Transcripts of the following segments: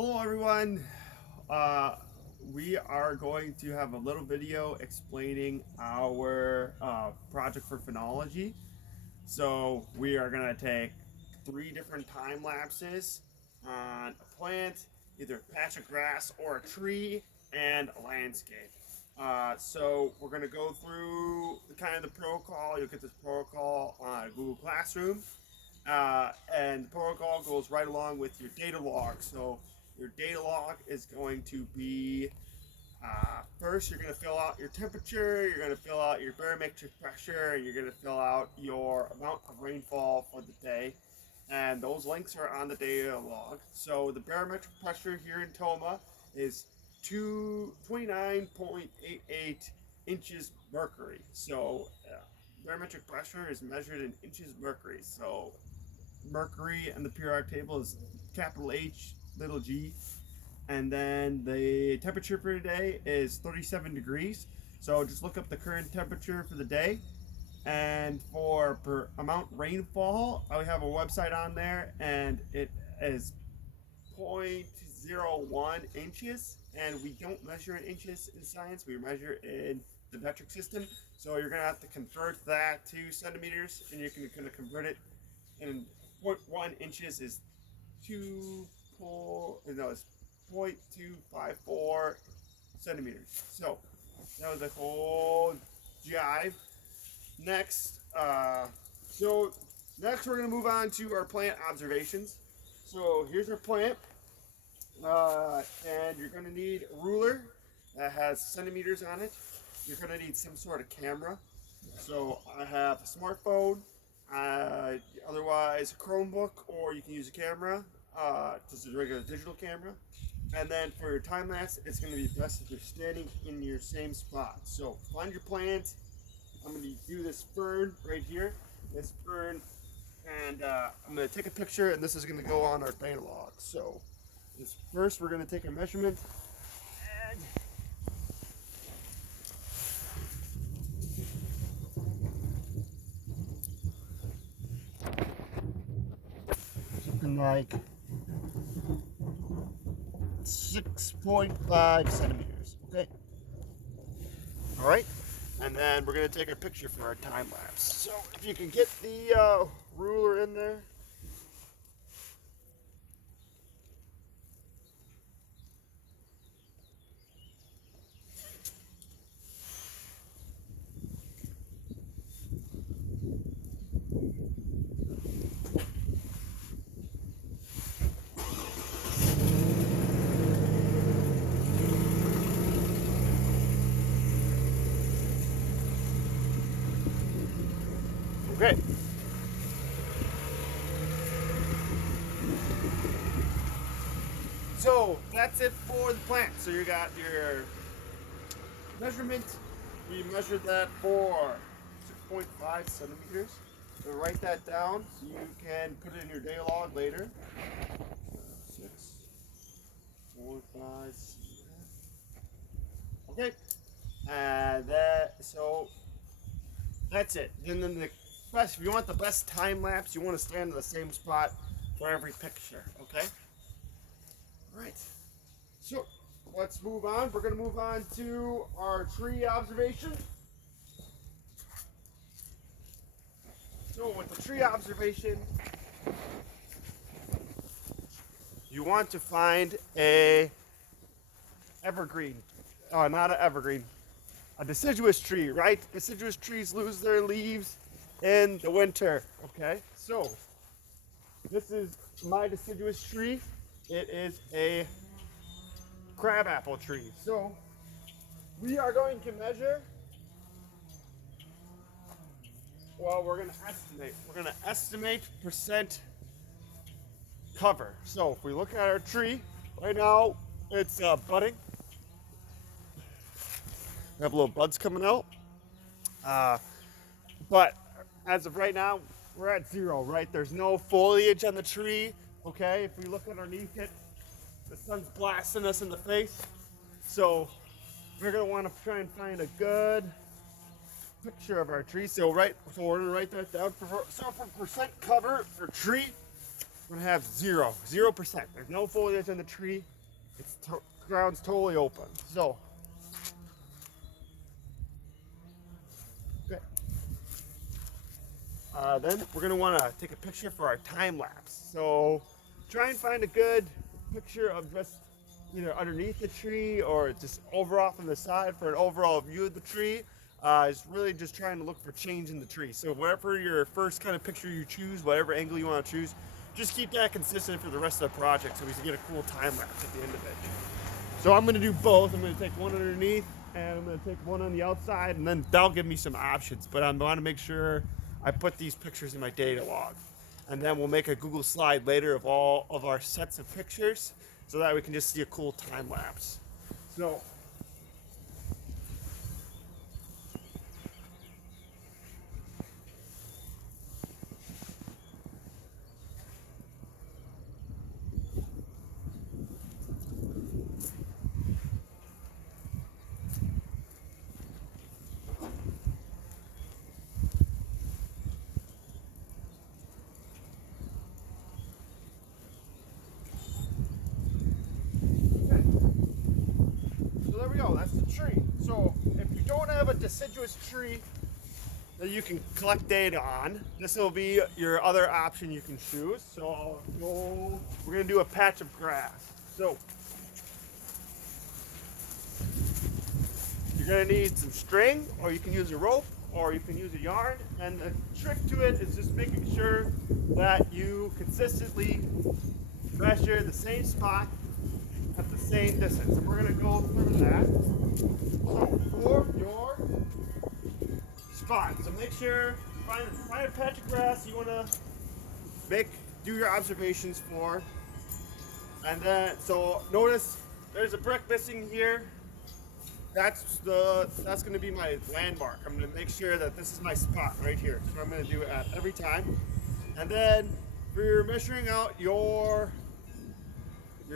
Hello everyone. Uh, we are going to have a little video explaining our project for Phenology. So we are going to take 3 different time lapses on a plant, either a patch of grass or a tree, and a landscape. So we're going to go through the protocol. You'll get this protocol on Google Classroom. And the protocol goes right along with your data log. So your data log is going to be first, you're going to fill out your temperature, you're going to fill out your barometric pressure, and you're going to fill out your amount of rainfall for the day. And those links are on the data log. So the barometric pressure here in Toma is 29.88 inches mercury. So barometric pressure is measured in inches mercury. So mercury and the periodic table is capital H, little g. And then the temperature for today is 37 degrees. So just look up the current temperature for the day. And for per amount rainfall, I have a website on there, and it is 0.01 inches. And we don't measure in inches in science, we measure in the metric system. So you're going to have to convert that to centimeters, and you're going to convert it in 0.1 inches is 2 no, it's 0.254 centimeters. So that was a whole jive. Next, so next we're gonna move on to our plant observations. So here's our plant, and you're gonna need a ruler that has centimeters on it. You're gonna need some sort of camera. So I have a smartphone, otherwise a Chromebook, or you can use a camera, just a regular digital camera. And then for your time lapse, it's going to be best if you're standing in your same spot. So find your plant. I'm going to do this fern right here, this fern, and I'm going to take a picture, and this is going to go on our data log. So first, we're going to take a measurement. And something like 6.5 centimeters. Okay. All right. And then we're going to take a picture for our time lapse. So if you can get the ruler in there. Okay. So that's it for the plant. So you got your measurement. We measured that for 6.5 centimeters. So write that down so you can put it in your data log later. 6.5. Okay. And that's it. And then the best, if you want the best time lapse, you want to stand in the same spot for every picture. Okay. All right. So let's move on. We're going to move on to our tree observation. So with the tree observation, you want to find a evergreen. Not an evergreen. A deciduous tree, right? Deciduous trees lose their leaves in the winter. Okay, so this is my deciduous tree. It is a crabapple tree. So we are going to measure. Well, we're going to estimate. We're going to estimate percent cover. So if we look at our tree, right now it's budding. We have little buds coming out. But as of right now, we're at 0, right? There's no foliage on the tree. Okay, if we look underneath it, the sun's blasting us in the face. So we're gonna want to try and find a good picture of our tree. So we're gonna write that down. So for percent cover for tree, we're gonna have 0%. There's no foliage on the tree. It's ground's totally open. So, okay. Then we're gonna want to take a picture for our time lapse. So, try and find a good picture of just either underneath the tree or just over off on the side for an overall view of the tree. Is really just trying to look for change in the tree. So whatever your first kind of picture you choose, whatever angle you want to choose, just keep that consistent for the rest of the project so we can get a cool time lapse at the end of it. So I'm going to do both. I'm going to take one underneath and I'm going to take one on the outside, and then that'll give me some options. But I want to make sure I put these pictures in my data log. And then we'll make a Google slide later of all of our sets of pictures so that we can just see a cool time lapse. So there we go, that's the tree. So if you don't have a deciduous tree that you can collect data on, this will be your other option you can choose. So we're gonna do a patch of grass. So you're gonna need some string, or you can use a rope, or you can use a yarn. And the trick to it is just making sure that you consistently measure the same spot at the same distance. And we're gonna go through that. So for your spot, so make sure find a patch of grass you wanna do your observations for. And then so notice there's a brick missing here. That's going to be my landmark. I'm going to make sure that this is my spot right here. So I'm going to do it at every time. And then for your measuring out your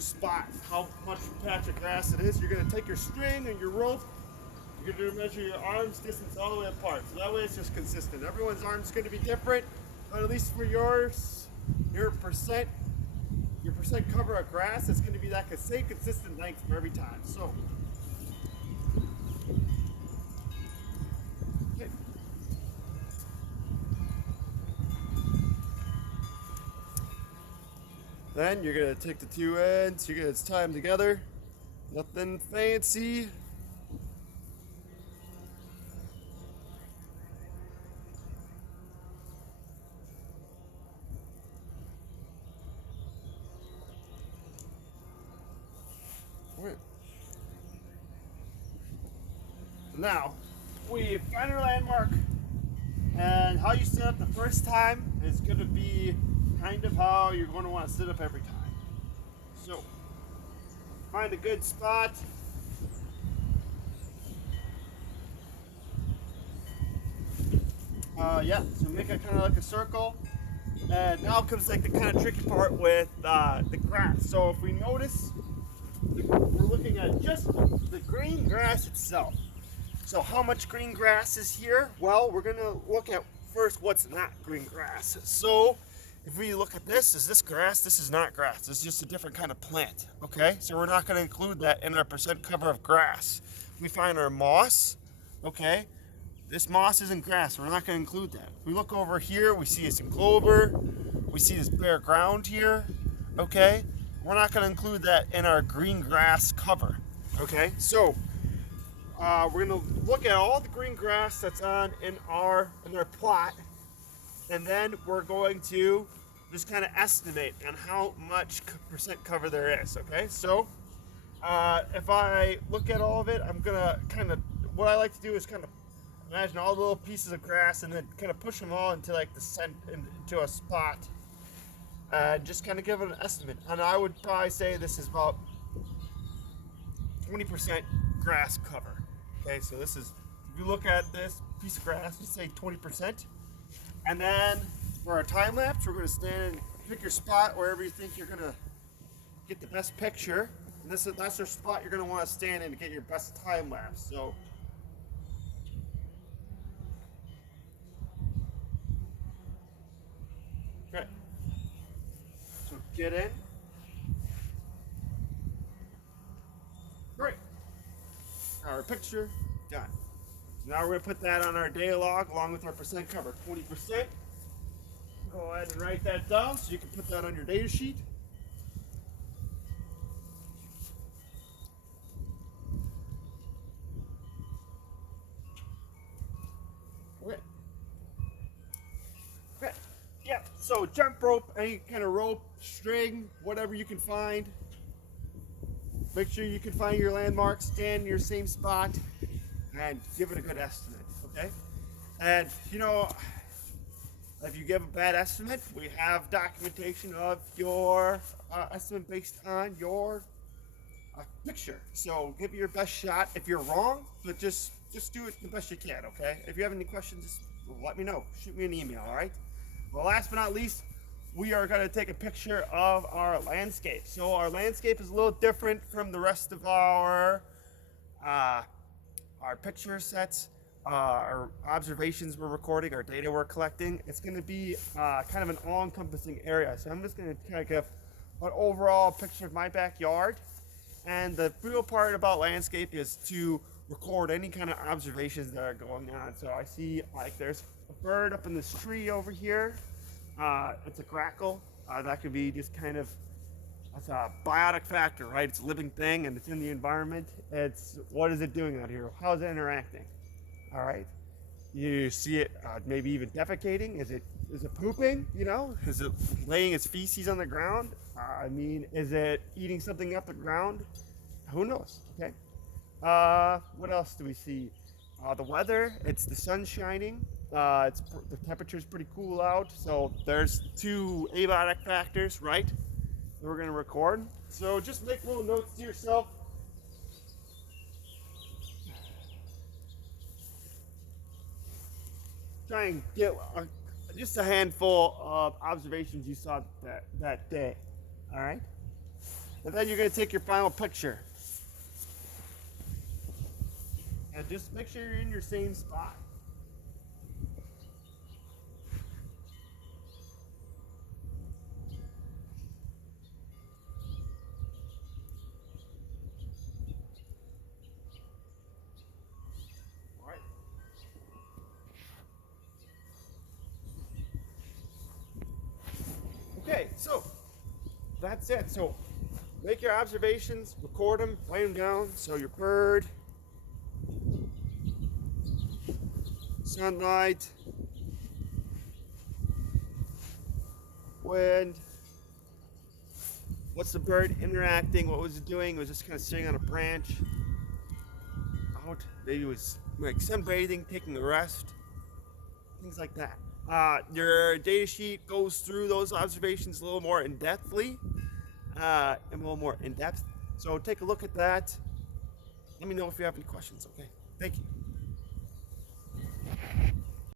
spot, how much patch of grass it is, you're going to take your string and your rope. You're going to measure your arms distance all the way apart. So that way it's just consistent. Everyone's arms going to be different, but at least for yours, your percent cover of grass is going to be that same consistent length for every time. So. Then you're gonna take the two ends, you're gonna tie them together. Nothing fancy. Right. Now, we find our landmark, and how you set up the first time is gonna be kind of how you're gonna want to set up every time. So, find a good spot. Yeah, so make it kind of like a circle. And now comes like the kind of tricky part with the grass. So if we notice, we're looking at just the green grass itself. So how much green grass is here? Well, we're gonna look at first what's not green grass. So if we look at this, is this grass? This is not grass. This is just a different kind of plant, okay? So we're not gonna include that in our percent cover of grass. We find our moss, okay? This moss isn't grass, we're not gonna include that. If we look over here, we see some clover, we see this bare ground here, okay? We're not gonna include that in our green grass cover, okay? So, we're gonna look at all the green grass that's in our plot, and then we're going to just kind of estimate on how much percent cover there is, okay? So, if I look at all of it, I'm gonna what I like to do is kind of imagine all the little pieces of grass and then kind of push them all into like into a spot, and just kind of give it an estimate. And I would probably say this is about 20% grass cover. Okay, so this is, if you look at this piece of grass, just say 20%. And then for our time lapse, we're going to stand and pick your spot wherever you think you're going to get the best picture. And that's your spot you're going to want to stand in to get your best time lapse. So. Okay. get in. Great. Our picture done. So now we're going to put that on our data log along with our percent cover, 20%. Go ahead and write that down so you can put that on your data sheet. Okay. Okay. Yeah. So jump rope, any kind of rope, string, whatever you can find. Make sure you can find your landmark, stand in your same spot, and give it a good estimate. Okay. And you know, if you give a bad estimate, we have documentation of your estimate based on your picture. So give it your best shot. If you're wrong, but just do it the best you can. Okay. If you have any questions, just let me know. Shoot me an email. All right. Well, last but not least, we are going to take a picture of our landscape. So our landscape is a little different from the rest of uh, our picture sets, our observations we're recording, our data we're collecting. It's going to be kind of an all-encompassing area. So I'm just going to kind of give an overall picture of my backyard. And the real part about landscape is to record any kind of observations that are going on. So I see like there's a bird up in this tree over here. It's a grackle. That could be just kind of, that's a biotic factor, right? It's a living thing and it's in the environment. It's, what is it doing out here? How is it interacting? All right. You see it maybe even defecating. Is it pooping? You know, is it laying its feces on the ground? I mean, is it eating something up the ground? Who knows? Okay. What else do we see? The weather. It's the sun shining. The temperature's pretty cool out. So there's two abiotic factors, right? That we're gonna record. So just make little notes to yourself. Try and get just a handful of observations you saw that day. All right, and then you're going to take your final picture, and just make sure you're in your same spot. All right. Okay, so that's it. So make your observations, record them, write them down. So your bird, sunlight, wind. What's the bird interacting? What was it doing? It was just kind of sitting on a branch. Out. Maybe it was like sunbathing, taking a rest. Things like that. Your data sheet goes through those observations a little more in depthly, and a little more in depth. So take a look at that. Let me know if you have any questions. Okay. Thank you.